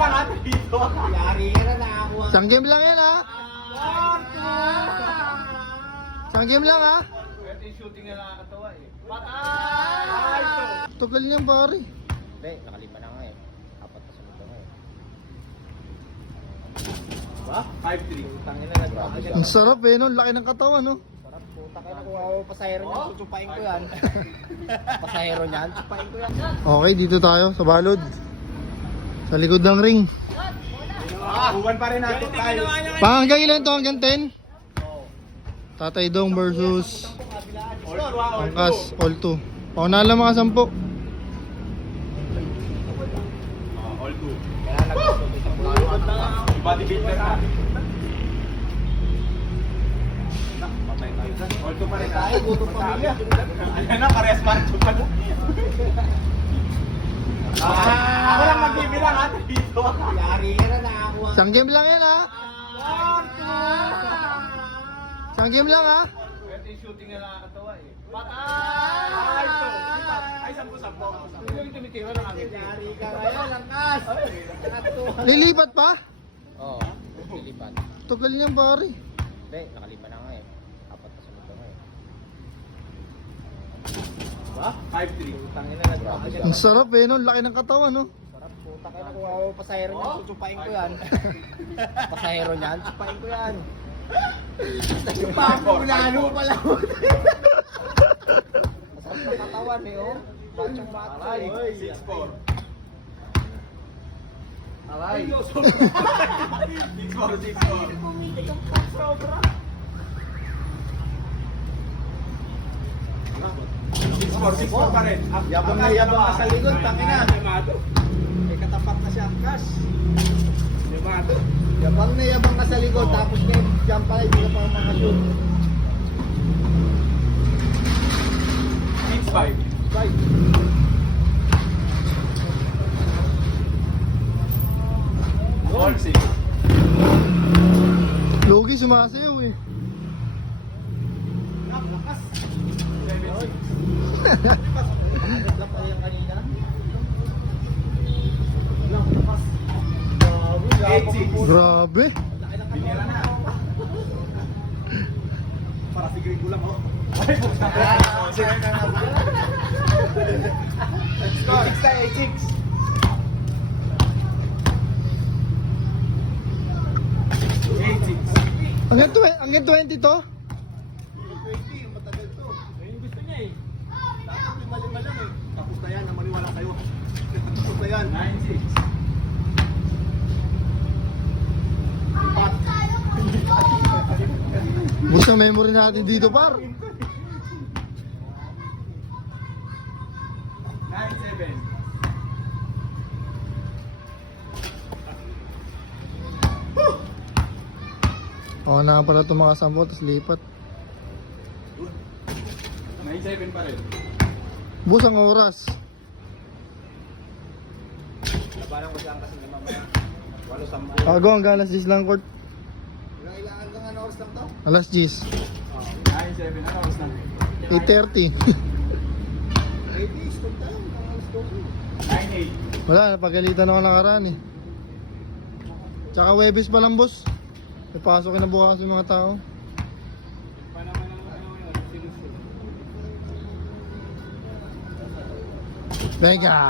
lang ata dito. Yari ka na nakakuha. Isang game lang yan ha. Isang game lang ha. Ito yung shooting na nakakatawa eh. Patay! Tugal niyan pare. Hindi, nakalima na nga eh. Apat na sunod na nga eh. Ba? 5-3. Tangina na grabe. Ang sarap eh no, laki ng katawan no. Sarap po. Takay na kuha ko pasahero niyan. Tutupain ko yan. Pasahero niyan. Tutupain ko yan. Okay, dito tayo sa balod. Sa likod ng ring. Buwan pa rin natin tayo. Hanggang ilan to? Hanggang 10? Tatay Dong versus Angkas, all 2. Pauna lang mga 10. All 2. Kaya nag-gusto. Bodybuilder na. Patay tayo dyan. All 2 pa rin tayo. Gutom pamilya. Ayan na, parehas macho pa na. Ako lang magbibilang ata dito. Yari ka na nakakuha. Isang game lang yan ha. Isang game lang ha. Ito yung shooting na nakakatawa eh. Patay! Ay, 10-10. Yung tumitira ng agad. Yari ka ngayon, langkas! Lilipat pa? Oo, lilipat. Tugal niyan pare. Hindi, nakalima na nga eh. Apat na sunod na nga eh. Ba? 5-3. Tangina na grabe. Ang sarap eh no, laki ng katawan no. Sarap po. Takay na kuha ko pasahero niyan. Tutupain ko yan. Pasahero niyan, tutupain ko yan. Lalo pala. Masarap na katawan eh oh. Bachong bato eh. 6-4. Alay. 6-4. Pumitik ang sobra. 6-4 pa rin. Yabang na yabang ka sa likod, tangina. May katapat na siya, Cash. Yabang na yabang ka sa likod, tapos ngayon, dyan pala, hindi ka pa makashoot. 6-5. All 6. Lugi sumasayaw eh. Lakas. 7-6. Lang pa yan kanina. Lakas. 8-6. Grabe. Binira na. Para figurin ko lang, oh. Ay, buksan ko. Score. 8-6. Hanggang 20 to? 20, yung matagal to. Yung gusto niya eh. Tapos yung malima lang eh. Tapos na yan, namaniwala kayo. Tapos na yan. 9-6. Basta memory natin dito par. 9-7. Oo na pala itong mga 10 tapos lipat. 9-7 pa rin. Bus ang oras. Labanan ko siya kasi naman mamaya. 8-10. Ako hanggang alas 10 lang court. Ilang hanggang ano oras lang to? Alas 10. 9-7. Ano oras lang? 8:30. 8-8. Stop tayo. 9-8. Wala, napagalitan ako nakaraan eh. Tsaka Webes pa lang boss. Ipasok na bukas yung mga tao. Pa naman ang ano yun. Sinusunod. Vega!